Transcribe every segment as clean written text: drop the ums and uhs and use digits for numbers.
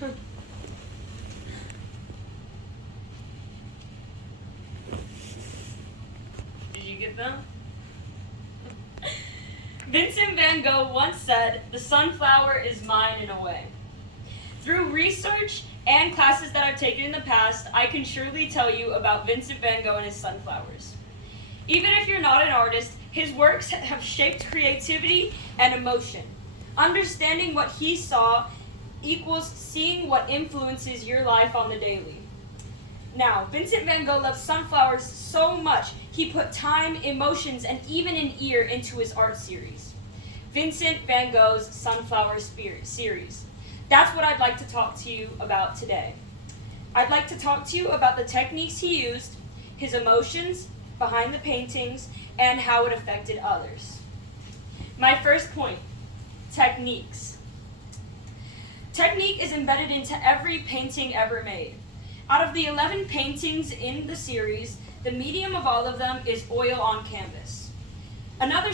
Did you get them? Vincent van Gogh once said, "The sunflower is mine in a way." Through research and classes that I've taken in the past, I can surely tell you about Vincent van Gogh and his sunflowers. Even if you're not an artist, his works have shaped creativity and emotion. Understanding what he saw equals seeing what influences your life on the daily. Now, Vincent van Gogh loved sunflowers so much, he put time, emotions, and even an ear into his art series. Vincent van Gogh's Sunflower Series. That's what I'd like to talk to you about today. I'd like to talk to you about the techniques he used, his emotions behind the paintings, and how it affected others. My first point, techniques. Technique is embedded into every painting ever made. Out of the 11 paintings in the series, the medium of all of them is oil on canvas. Another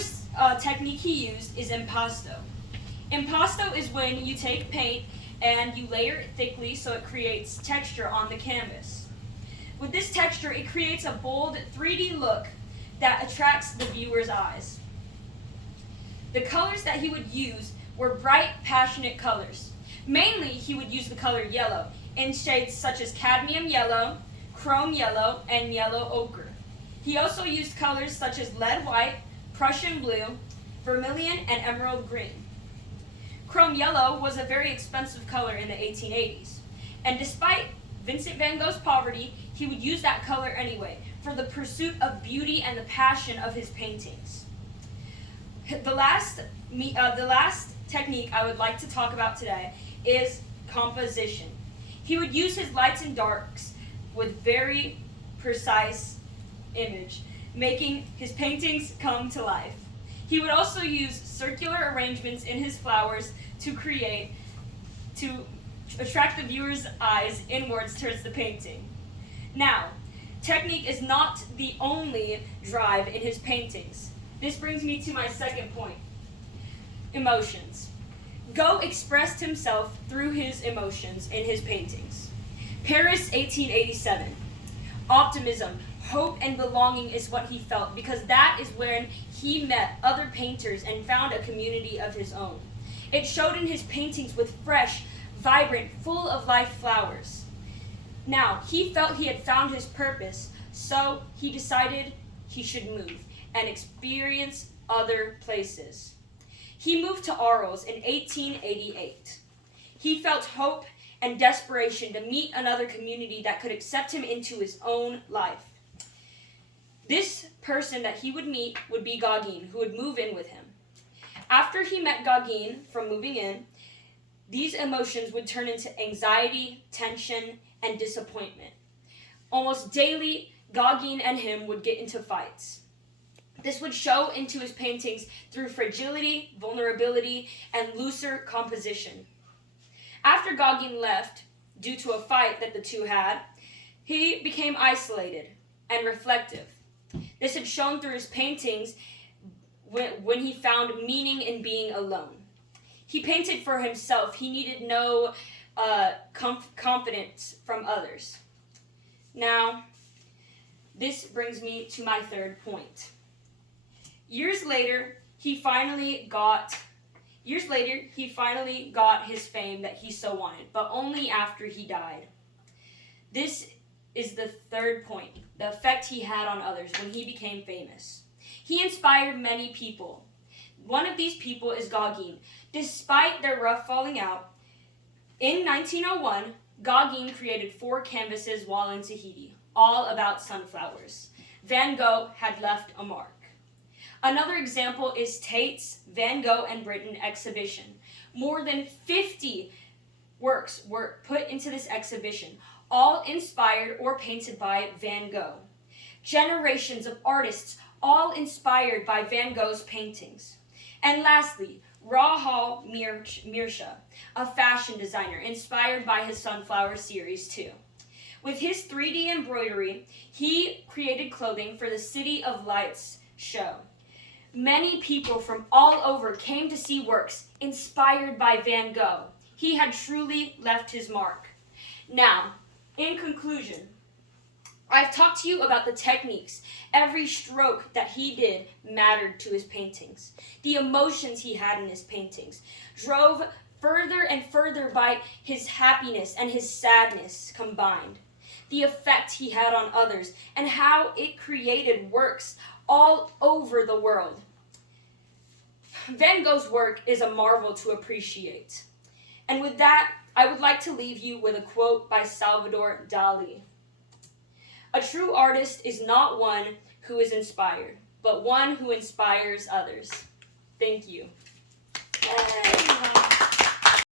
technique he used is impasto. Impasto is when you take paint and you layer it thickly so it creates texture on the canvas. With this texture, it creates a bold 3D look that attracts the viewer's eyes. The colors that he would use were bright, passionate colors. Mainly, he would use the color yellow in shades such as cadmium yellow, chrome yellow, and yellow ochre. He also used colors such as lead white, Prussian blue, vermilion, and emerald green. Chrome yellow was a very expensive color in the 1880s, and despite Vincent van Gogh's poverty, he would use that color anyway for the pursuit of beauty and the passion of his paintings. The last technique I would like to talk about today is composition. He would use his lights and darks with very precise image, making his paintings come to life. He would also use circular arrangements in his flowers to attract the viewer's eyes inwards towards the painting. Now, technique is not the only drive in his paintings. This brings me to my second point, emotions. Gogh expressed himself through his emotions in his paintings. Paris, 1887. Optimism, hope, and belonging is what he felt because that is when he met other painters and found a community of his own. It showed in his paintings with fresh, vibrant, full of life flowers. Now, he felt he had found his purpose, so he decided he should move and experience other places. He moved to Arles in 1888. He felt hope and desperation to meet another community that could accept him into his own life. This person that he would meet would be Gogh, who would move in with him. After he met Gogh from moving in, these emotions would turn into anxiety, tension, and disappointment. Almost daily, Gogh and him would get into fights. This would show into his paintings through fragility, vulnerability, and looser composition. After Gogh left, due to a fight that the two had, he became isolated and reflective. This had shown through his paintings when he found meaning in being alone. He painted for himself. He needed no confidence from others. Now, this brings me to my third point. Years later, he finally got his fame that he so wanted, but only after he died. This is the third point, the effect he had on others when he became famous. He inspired many people. One of these people is Gogh. Despite their rough falling out, in 1901, Gogh created 4 canvases while in Tahiti, all about sunflowers. Van Gogh had left a mark. Another example is Tate's Van Gogh and Britain exhibition. More than 50 works were put into this exhibition, all inspired or painted by Van Gogh. Generations of artists, all inspired by Van Gogh's paintings. And lastly, Rahul Mirsha, a fashion designer inspired by his Sunflower series too. With his 3D embroidery, he created clothing for the City of Lights show. Many people from all over came to see works inspired by Van Gogh. he had truly left his mark. Now, in conclusion, I've talked to you about the techniques. Every stroke that he did mattered to his paintings. The emotions he had in his paintings drove further and further by his happiness and his sadness combined. The effect he had on others and how it created works all over the world. Van Gogh's work is a marvel to appreciate. And with that, I would like to leave you with a quote by Salvador Dali. A true artist is not one who is inspired, but one who inspires others. Thank you. Yay.